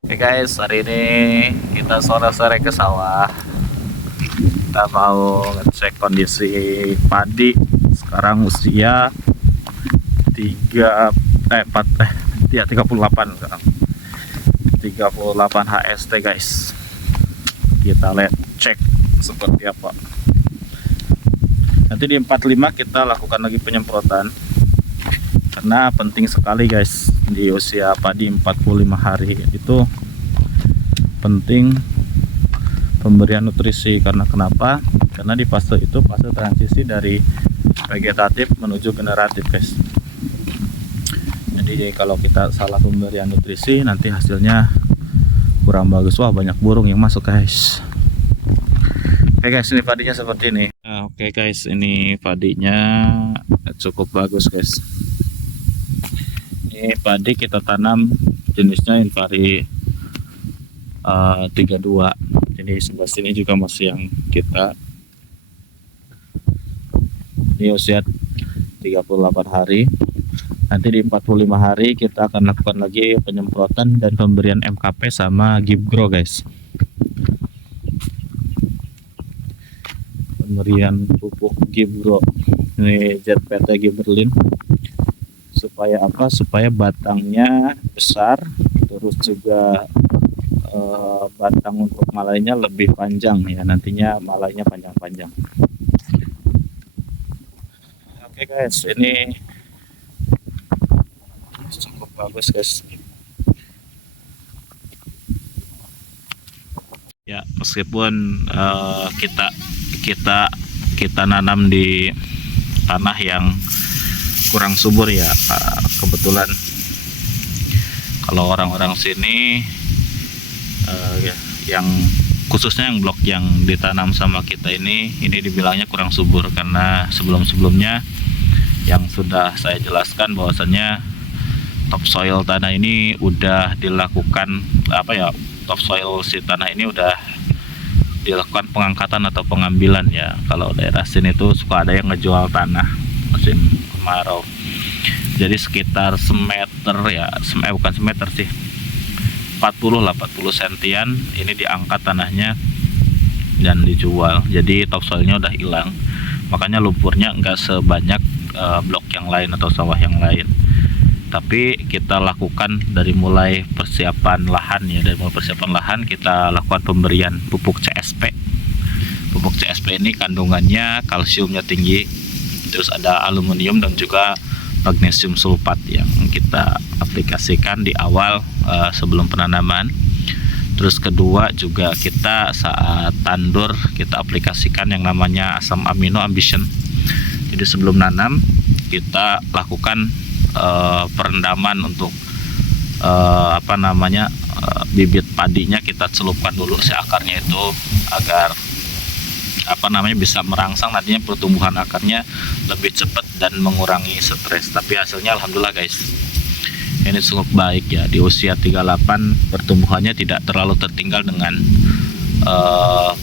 Oke guys, hari ini kita sore-sore ke sawah. Kita mau ngecek kondisi padi. Sekarang usia 3 4 ya 38 sekarang. 38 HST guys. Kita lihat cek seperti apa. Nanti di 45 kita lakukan lagi penyemprotan. Karena penting sekali guys, di usia padi 45 hari itu penting pemberian nutrisi. Karena kenapa? Karena di fase itu fase transisi dari vegetatif menuju generatif guys. Jadi kalau kita salah pemberian nutrisi nanti hasilnya kurang bagus. Wah, banyak burung yang masuk guys. Oke guys, ini padinya seperti ini. Nah, oke guys, ini padinya cukup bagus guys. Ini padi kita tanam jenisnya Invari 32. Jadi sebelah sini juga masih yang kita. Ini usia 38 hari. Nanti di 45 hari kita akan lakukan lagi penyemprotan dan pemberian MKP sama Gibgro guys. Pemberian pupuk Gibgro. Ini ZPT Gibberlin. Supaya apa? Supaya batangnya besar, terus juga batang untuk malainya lebih panjang ya, nantinya malainya panjang-panjang. Oke guys, ini cukup bagus guys. Ya, meskipun kita nanam di tanah yang kurang subur ya, kebetulan kalau orang-orang sini yang khususnya yang blok yang ditanam sama kita ini dibilangnya kurang subur, karena sebelum-sebelumnya yang sudah saya jelaskan bahwasannya topsoil tanah ini udah dilakukan topsoil si tanah ini udah dilakukan pengangkatan atau pengambilan ya. Kalau daerah sini tuh suka ada yang ngejual tanah musim kemarau, jadi sekitar semeter ya, bukan semeter sih, 40 sentian ini diangkat tanahnya dan dijual. Jadi topsoilnya udah hilang, makanya lumpurnya enggak sebanyak blok yang lain atau sawah yang lain. Tapi kita lakukan dari mulai persiapan lahan ya, dari mulai persiapan lahan kita lakukan pemberian pupuk CSP. Pupuk CSP ini kandungannya kalsiumnya tinggi, terus ada aluminium dan juga magnesium sulfat yang kita aplikasikan di awal sebelum penanaman. Terus kedua juga kita saat tandur kita aplikasikan yang namanya asam amino ambition. Jadi sebelum nanam kita lakukan perendaman untuk bibit padinya, kita celupkan dulu si akarnya itu agar bisa merangsang nantinya pertumbuhan akarnya lebih cepat dan mengurangi stres. Tapi hasilnya alhamdulillah guys, ini cukup baik ya. Di usia 38 pertumbuhannya tidak terlalu tertinggal dengan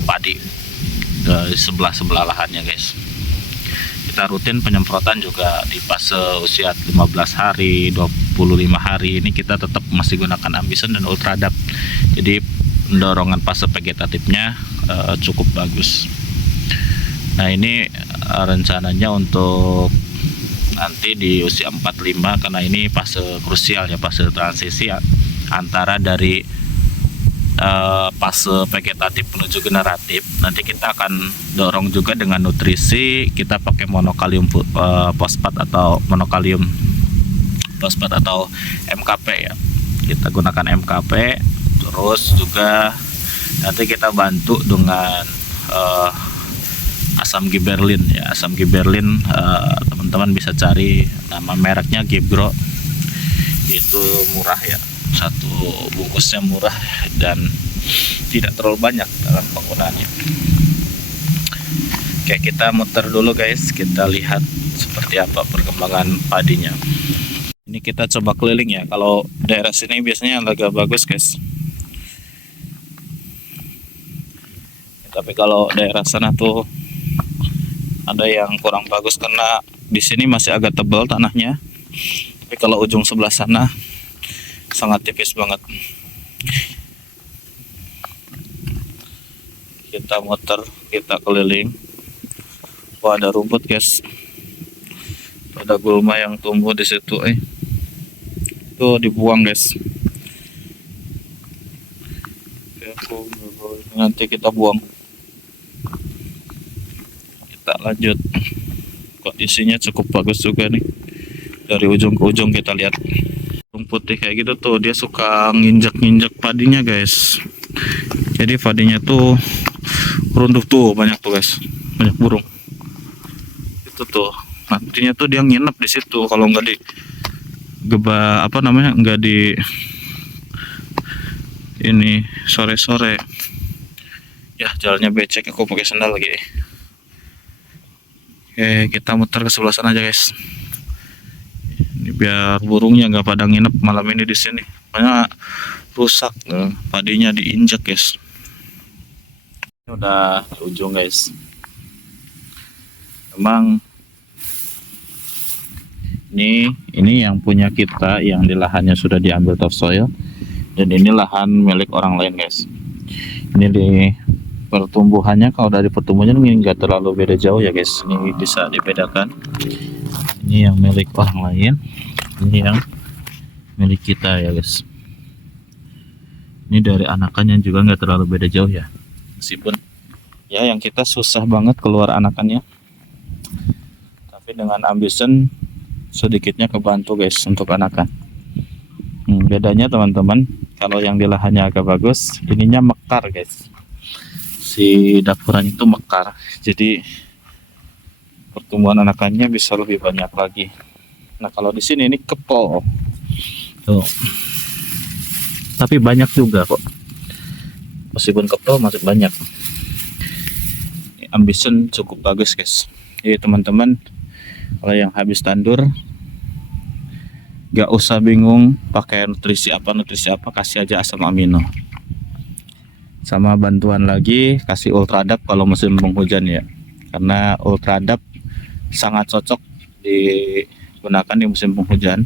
padi di sebelah lahannya guys. Kita rutin penyemprotan juga di fase usia 15 hari, 25 hari ini kita tetap masih gunakan Ambison dan Ultradap. Jadi dorongan fase vegetatifnya cukup bagus. Nah, ini rencananya untuk nanti di usia 45, karena ini fase krusial ya, fase transisi antara dari fase vegetatif menuju generatif. Nanti kita akan dorong juga dengan nutrisi, kita pakai monokalium fosfat atau monokalium fosfat atau MKP ya. Kita gunakan MKP, terus juga nanti kita bantu dengan asam gibberellin ya. Asam gibberellin teman-teman bisa cari nama mereknya Gibgro, itu murah ya, satu bungkusnya murah dan tidak terlalu banyak dalam penggunaannya. Oke, kita muter dulu guys, kita lihat seperti apa perkembangan padinya. Ini kita coba keliling ya. Kalau daerah sini biasanya agak bagus guys, tapi kalau daerah sana tuh ada yang kurang bagus karena di sini masih agak tebal tanahnya. Tapi kalau ujung sebelah sana sangat tipis banget. kita muter, kita keliling. Wah, ada rumput guys, ada gulma yang tumbuh di situ. Itu dibuang guys. Nanti kita buang, kita lanjut. Kondisinya cukup bagus juga nih, dari ujung ke ujung kita lihat. Rumput kayak gitu tuh, dia suka nginjak-nginjak padinya guys. Jadi padinya tuh runtuh tuh, banyak tuh guys, banyak burung. Itu tuh, nantinya tuh dia nginep di situ kalau nggak di nggak di ini sore-sore. Ya, jalannya becek, aku pakai sandal lagi. Oke, kita muter ke sebelah sana aja guys. Ini biar burungnya nggak pada nginep malam ini di sini. Banyak rusak, padinya diinjak guys. Ini udah di ujung guys. Emang ini yang punya kita, yang di lahannya sudah diambil topsoil, dan ini lahan milik orang lain guys. Ini di pertumbuhannya, kalau dari pertumbuhannya ini enggak terlalu beda jauh ya guys. Ini bisa dibedakan, ini yang milik orang lain, ini yang milik kita ya guys. Ini dari anakannya juga nggak terlalu beda jauh ya, meskipun ya yang kita susah banget keluar anakannya, tapi dengan ambition sedikitnya kebantu guys untuk anakan. Bedanya teman-teman, kalau yang di lahannya agak bagus, ininya mekar guys, si dapuran itu mekar, jadi pertumbuhan anakannya bisa lebih banyak lagi. Nah kalau di sini ini kepol tuh, tapi banyak juga kok, meskipun kepol masih banyak. Ambition cukup bagus guys. Jadi teman-teman, kalau yang habis tandur gak usah bingung pakai nutrisi apa, kasih aja asam amino. Sama bantuan lagi, kasih Ultradap kalau musim penghujan ya, karena Ultradap sangat cocok digunakan di musim penghujan.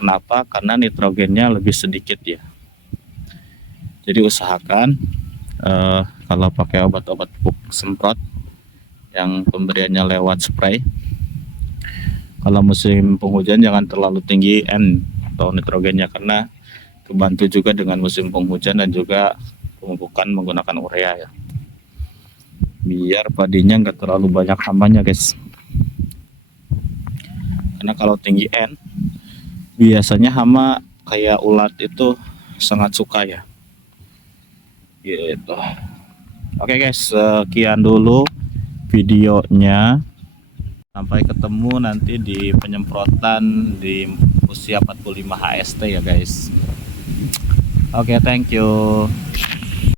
Kenapa? Karena nitrogennya lebih sedikit ya. Jadi usahakan kalau pakai obat-obat pupuk semprot yang pemberiannya lewat spray, kalau musim penghujan jangan terlalu tinggi N atau nitrogennya, karena kebantu juga dengan musim penghujan dan juga pemupukan menggunakan urea ya, biar padinya nggak terlalu banyak hambanya guys. Karena kalau tinggi N biasanya hama kayak ulat itu sangat suka ya gitu. Oke guys, sekian dulu videonya. Sampai ketemu nanti di penyemprotan di usia 45 HST ya guys. Oke, thank you.